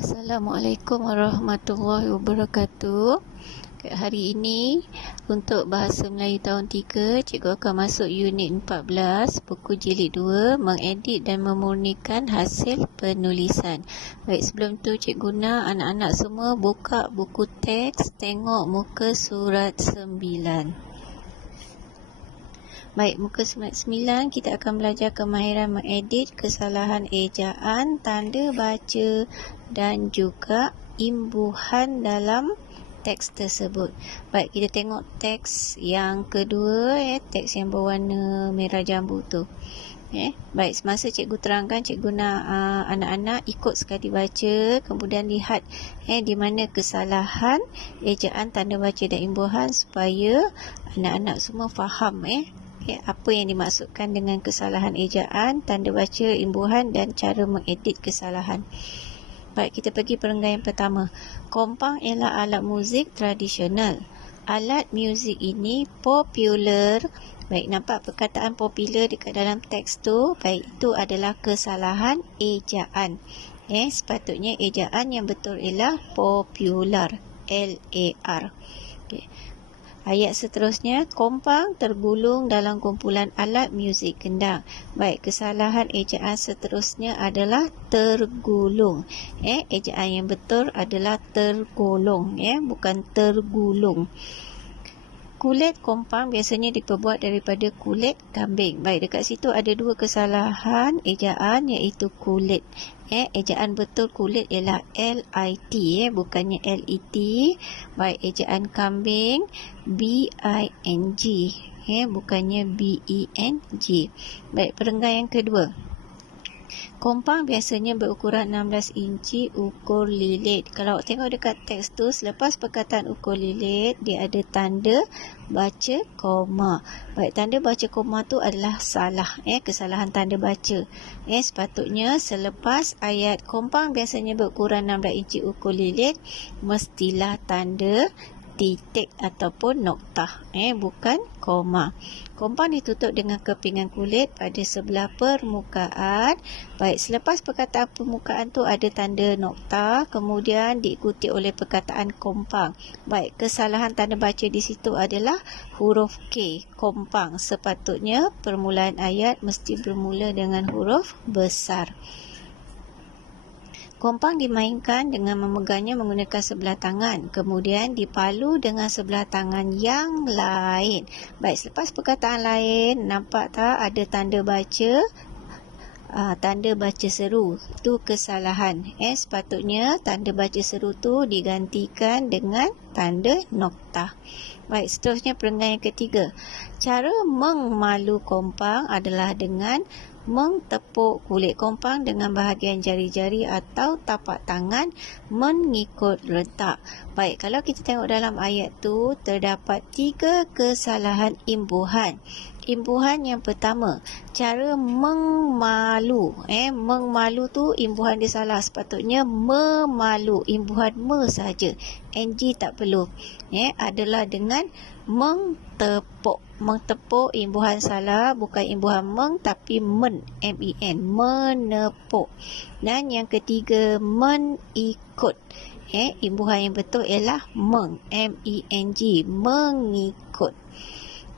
Assalamualaikum warahmatullahi wabarakatuh. Hari ini untuk Bahasa Melayu tahun 3, cikgu akan masuk unit 14, buku jilid 2, mengedit dan memurnikan hasil penulisan. Baik, sebelum tu cikgu guna anak-anak semua buka buku teks, tengok muka surat 9. Baik, muka surat 9 kita akan belajar kemahiran mengedit, kesalahan ejaan, tanda baca dan juga imbuhan dalam teks tersebut. Baik, kita tengok teks yang kedua, teks yang berwarna merah jambu tu. Baik, semasa cikgu terangkan, cikgu nak anak-anak ikut sekali baca, kemudian lihat di mana kesalahan ejaan, tanda baca dan imbuhan supaya anak-anak semua faham apa yang dimaksudkan dengan kesalahan ejaan, tanda baca, imbuhan dan cara mengedit kesalahan. Baik, kita pergi perenggan yang pertama. Kompang ialah alat muzik tradisional. Alat muzik ini popular. Baik, nampak perkataan popular dekat dalam teks tu. Baik, itu adalah kesalahan ejaan. Sepatutnya ejaan yang betul ialah popular. L-A-R. Okay. Ayat seterusnya, kompang tergulung dalam kumpulan alat muzik gendang. Baik, kesalahan ejaan seterusnya adalah tergulung. Ejaan yang betul adalah tergolong, bukan tergulung. Kulit kompang biasanya diperbuat daripada kulit kambing. Baik, dekat situ ada dua kesalahan ejaan iaitu kulit. Ejaan betul kulit ialah L-I-T, bukannya L-E-T. Baik, ejaan kambing B-I-N-G, bukannya B-E-N-G. Baik, perenggan yang kedua. Kompang biasanya berukuran 16 inci ukur lilit. Kalau awak tengok dekat teks tu, selepas perkataan ukur lilit, dia ada tanda baca koma. Baik, tanda baca koma tu adalah salah, kesalahan tanda baca. Sepatutnya selepas ayat kompang biasanya berukuran 16 inci ukur lilit, mestilah tanda titik ataupun noktah, bukan koma. Kompang ditutup dengan kepingan kulit pada sebelah permukaan. Baik, selepas perkataan permukaan tu ada tanda noktah, kemudian diikuti oleh perkataan kompang. Baik, kesalahan tanda baca di situ adalah huruf K, kompang. Sepatutnya permulaan ayat mesti bermula dengan huruf besar. Kompang dimainkan dengan memegangnya menggunakan sebelah tangan, kemudian dipalu dengan sebelah tangan yang lain. Baik, selepas perkataan lain, nampak tak ada tanda baca? Tanda baca seru. Itu kesalahan. Sepatutnya tanda baca seru tu digantikan dengan tanda noktah. Baik, seterusnya perenggan yang ketiga. Cara mengmalu kompang adalah dengan mengtepuk kulit kompang dengan bahagian jari-jari atau tapak tangan mengikut letak. Baik, kalau kita tengok dalam ayat tu, terdapat 3 kesalahan imbuhan. Imbuhan yang pertama, cara mengmalu. Mengmalu tu imbuhan dia salah. Sepatutnya memalu, imbuhan me saja. NG tak perlu. Adalah dengan mengtepuk. Mengtepuk imbuhan salah, bukan imbuhan meng tapi men, M-E-N, menepuk. Dan yang ketiga, mengikut. Imbuhan yang betul ialah meng, M-E-N-G, mengikut.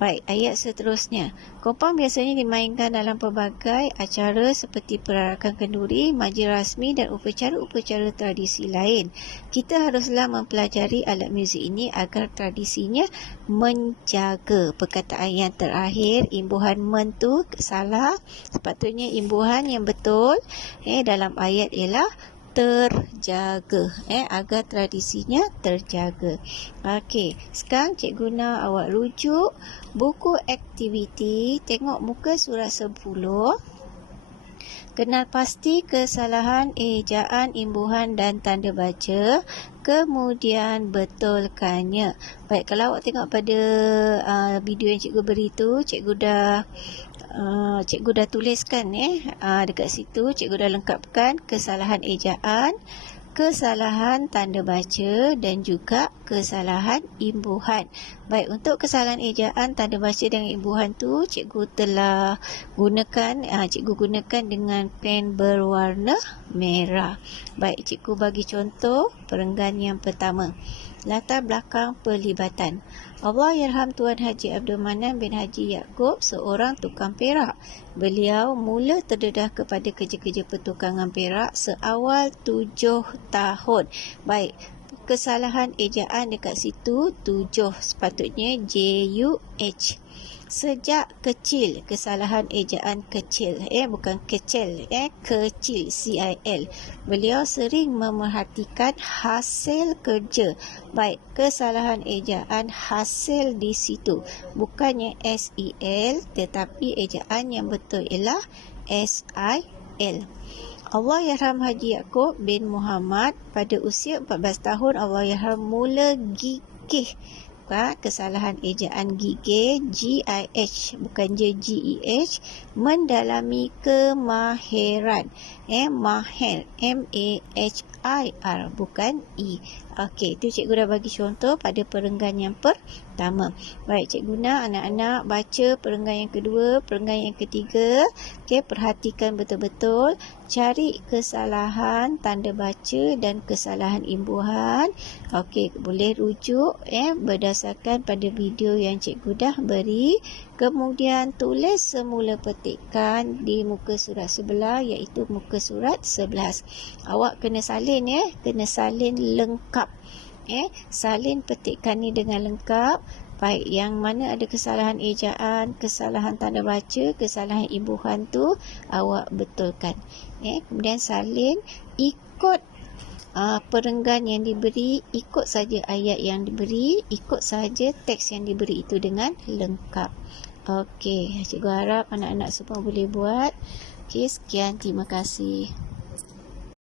Baik, ayat seterusnya. Kompang biasanya dimainkan dalam pelbagai acara seperti perarakan kenduri, majlis rasmi dan upacara-upacara tradisi lain. Kita haruslah mempelajari alat muzik ini agar tradisinya menjaga. Perkataan yang terakhir, imbuhan men tu salah. Sepatutnya imbuhan yang betul dalam ayat ialah terjaga, agar tradisinya terjaga. Okey, sekarang cikgu guna awak rujuk buku aktiviti, tengok muka surat 10. Kenal pasti kesalahan ejaan, imbuhan dan tanda baca, kemudian betulkannya. Baik, kalau awak tengok pada video yang cikgu beri tu, cikgu dah tuliskan dekat situ. Cikgu dah lengkapkan kesalahan ejaan, kesalahan tanda baca dan juga kesalahan imbuhan. Baik, untuk kesalahan ejaan tanda baca dengan imbuhan tu cikgu telah gunakan dengan pen berwarna merah. Baik, cikgu bagi contoh perenggan yang pertama. Latar belakang perlibatan. Allahyarham Tuan Haji Abdul Manan bin Haji Yaakob seorang tukang perak. Beliau mula terdedah kepada kerja-kerja pertukangan perak seawal 7 tahun. Baik, kesalahan ejaan dekat situ 7 sepatutnya JUH. Sejak kecil, kesalahan ejaan kecil, bukan kecil, kecil, CIL. Beliau sering memerhatikan hasil kerja. Baik, kesalahan ejaan hasil di situ, bukannya SEL, tetapi ejaan yang betul ialah SIL. Allahyarham Haji Yaakob bin Muhammad pada usia 14 tahun, Allahyarham mula gigih. Kesalahan ejaan gigih, GIH, bukan GEH, mendalami kemahiran. Mahir, MAHIR, bukan E. Okey, itu cikgu dah bagi contoh pada perenggan yang pertama. Baik, cikgu guna anak-anak baca perenggan yang kedua, perenggan yang ketiga. Okey, perhatikan betul-betul. Cari kesalahan tanda baca dan kesalahan imbuhan. Okey, boleh rujuk berdasarkan pada video yang cikgu dah beri. Kemudian tulis semula petikan di muka surat sebelah, iaitu muka surat 11. Awak kena salin kena salin lengkap. Salin petikan ni dengan lengkap. Baik, yang mana ada kesalahan ejaan, kesalahan tanda baca, kesalahan imbuhan tu awak betulkan. Kemudian salin ikut perenggan yang diberi, ikut saja ayat yang diberi, ikut saja teks yang diberi itu dengan lengkap. Okey, cikgu harap anak-anak semua boleh buat. Okey, sekian, terima kasih.